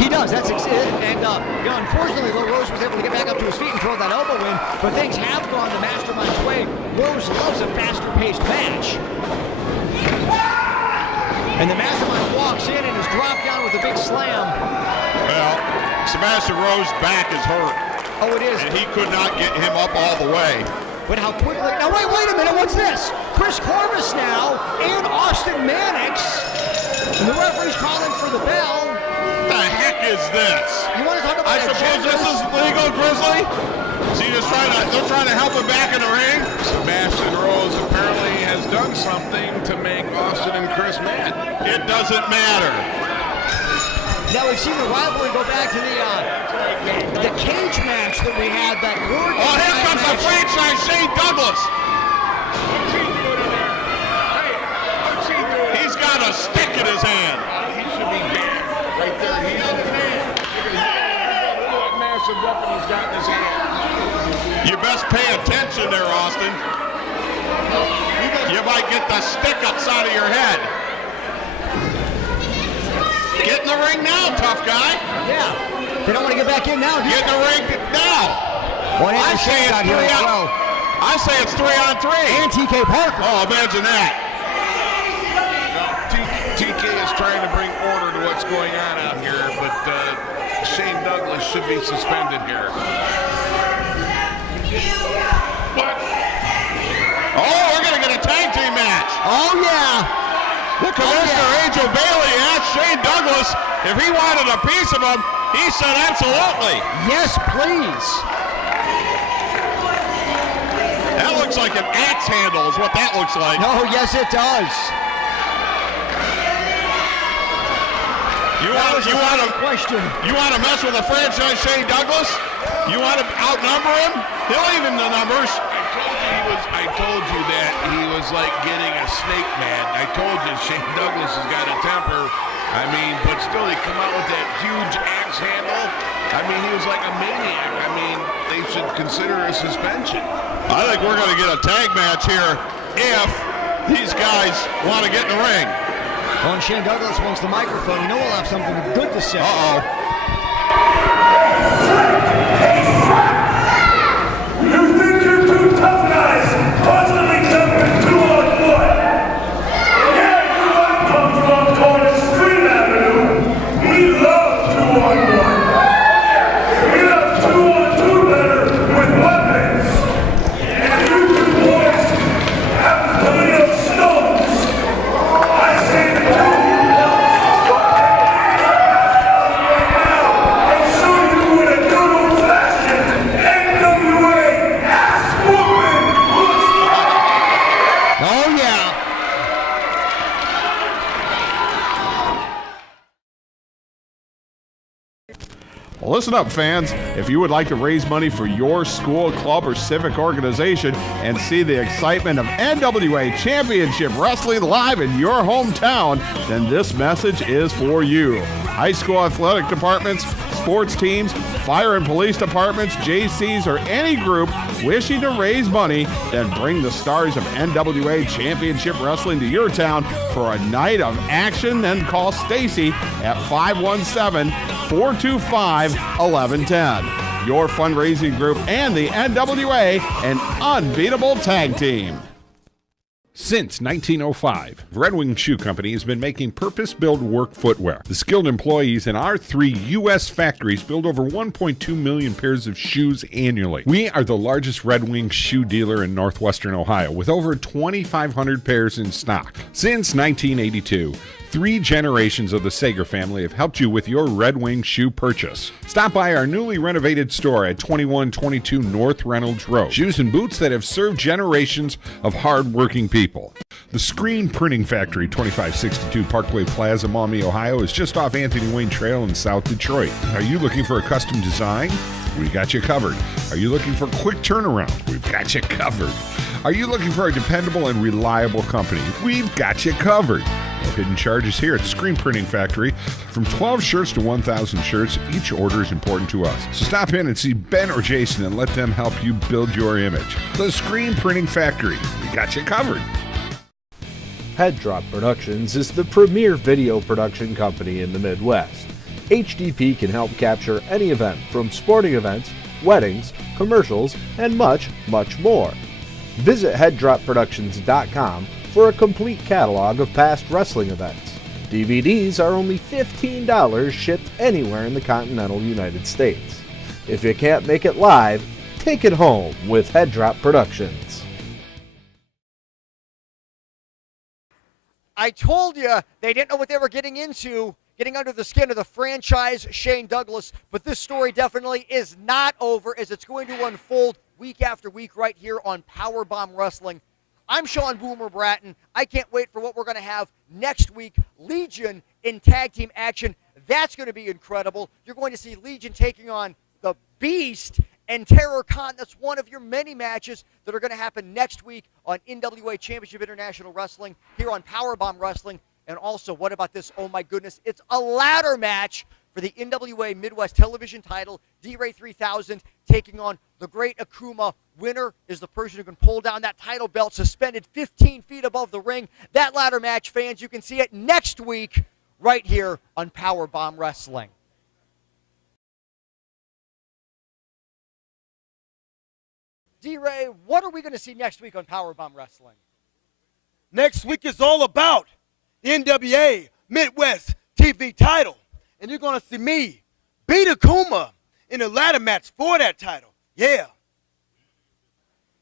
He does. That's and unfortunately, though, Rose was able to get back up to his feet and throw that elbow in. But things have gone the mastermind's way. Rose loves a faster-paced match. And the mastermind walks in and is dropped down with a big slam. Well, Sebastian Rose's back is hurt. Oh, it is. And he could not get him up all the way. But how quickly... Now, wait a minute. What's this? Kris Korvis now and Austin Mannix. And the referee's calling for the bell. What the heck is this? You want to talk about I suppose this is legal, Grizzly? Is he just they're trying to help him back in the ring? Sebastian Rose apparently has done something to make Austin and Kris mad. It doesn't matter. Now we've seen the rivalry go back to the cage match that we had, that Lord. Oh, here comes the franchise, Shane Douglas. He's got a stick in his hand. He should be banned. Right there, he's in the man. Look at that massive weapon he's got in his hand. You best pay attention there, Austin. You might get the stick upside of your head. Get in the ring now, tough guy. Yeah. They don't want to get back in now. Get in the ring now. I say it's 3 on 3. And TK Parker. Oh, imagine that. TK is trying to bring order to what's going on out here, but Shane Douglas should be suspended here. What? Oh, we're going to get a tag team match. Oh, yeah. The commissioner, Angel Bailey, asked Shane Douglas if he wanted a piece of him. He said absolutely. Yes, please. That looks like an axe handle is what that looks like. No, yes, it does. You want to mess with a franchise Shane Douglas? You want to outnumber him? He'll even the numbers. I told you that he was like getting a snake mad. I told you Shane Douglas has got a temper. I mean, but still he come out with that huge axe handle. I mean, he was like a maniac. I mean, they should consider a suspension. I think we're going to get a tag match here if these guys want to get in the ring. Well, and Shane Douglas wants the microphone. You know we'll have something good to say. Uh-oh. You think you're two tough guys, constantly jumping 2-on-4. Yeah, you might come from towards Street Avenue. We love 2-on-1. We love 2-on-2 better with weapons. And you two boys have the Toledo stones. I say the two of you right now and show you in a good old-fashioned NWA ass whooping looks like. Oh, yeah. Well, listen up, fans. If you would like to raise money for your school, club, or civic organization and see the excitement of NWA Championship Wrestling live in your hometown, then this message is for you. High school athletic departments, sports teams, fire and police departments, JCs, or any group wishing to raise money, then bring the stars of NWA Championship Wrestling to your town for a night of action. Then call Stacy at 517-425-1110. Your fundraising group and the NWA, an unbeatable tag team. Since 1905, Red Wing Shoe Company has been making purpose-built work footwear. The skilled employees in our 3 U.S. factories build over 1.2 million pairs of shoes annually. We are the largest Red Wing shoe dealer in northwestern Ohio with over 2,500 pairs in stock. Since 1982, 3 generations of the Sager family have helped you with your Red Wing shoe purchase. Stop by our newly renovated store at 2122 North Reynolds Road. Shoes and boots that have served generations of hard-working people. The Screen Printing Factory, 2562 Parkway Plaza, Maumee, Ohio, is just off Anthony Wayne Trail in South Detroit. Are you looking for a custom design? We got you covered. Are you looking for quick turnaround? We've got you covered. Are you looking for a dependable and reliable company? We've got you covered. No hidden charges here at the Screen Printing Factory. From 12 shirts to 1,000 shirts, each order is important to us. So stop in and see Ben or Jason and let them help you build your image. The Screen Printing Factory. We got you covered. Head Drop Productions is the premier video production company in the Midwest. HDP can help capture any event from sporting events, weddings, commercials, and much, much more. Visit headdropproductions.com for a complete catalog of past wrestling events. DVDs are only $15 shipped anywhere in the continental United States. If you can't make it live, take it home with Head Drop Productions. I told you they didn't know what they were getting into, getting under the skin of the franchise Shane Douglas, but this story definitely is not over as it's going to unfold week after week right here on Powerbomb Wrestling. I'm Sean Boomer Bratton. I can't wait for what we're going to have next week. Legion in tag team action. That's going to be incredible. You're going to see Legion taking on the Beast and Terror Con. That's one of your many matches that are going to happen next week on NWA Championship International Wrestling here on Powerbomb Wrestling. And also, what about this? Oh my goodness, it's a ladder match for the NWA Midwest Television title. D-Ray 3000 taking on the Great Akuma. Winner is the person who can pull down that title belt suspended 15 feet above the ring. That ladder match, fans, you can see it next week right here on Powerbomb Wrestling. D-Ray, what are we going to see next week on Powerbomb Wrestling? Next week is all about the NWA Midwest TV title. And you're going to see me beat Akuma in a ladder match for that title. Yeah.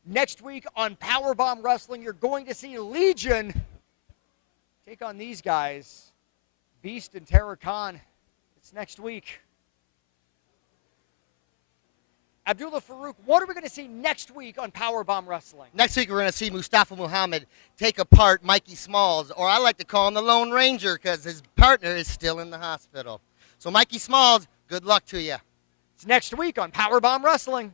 Next week on Powerbomb Wrestling, you're going to see Legion take on these guys, Beast and Terror Con. It's next week. Abdullah Farouk, what are we going to see next week on Powerbomb Wrestling? Next week, we're going to see Mustafa Muhammad take apart Mikey Smalls, or I like to call him the Lone Ranger because his partner is still in the hospital. So, Mikey Smalls, good luck to you. It's next week on Powerbomb Wrestling.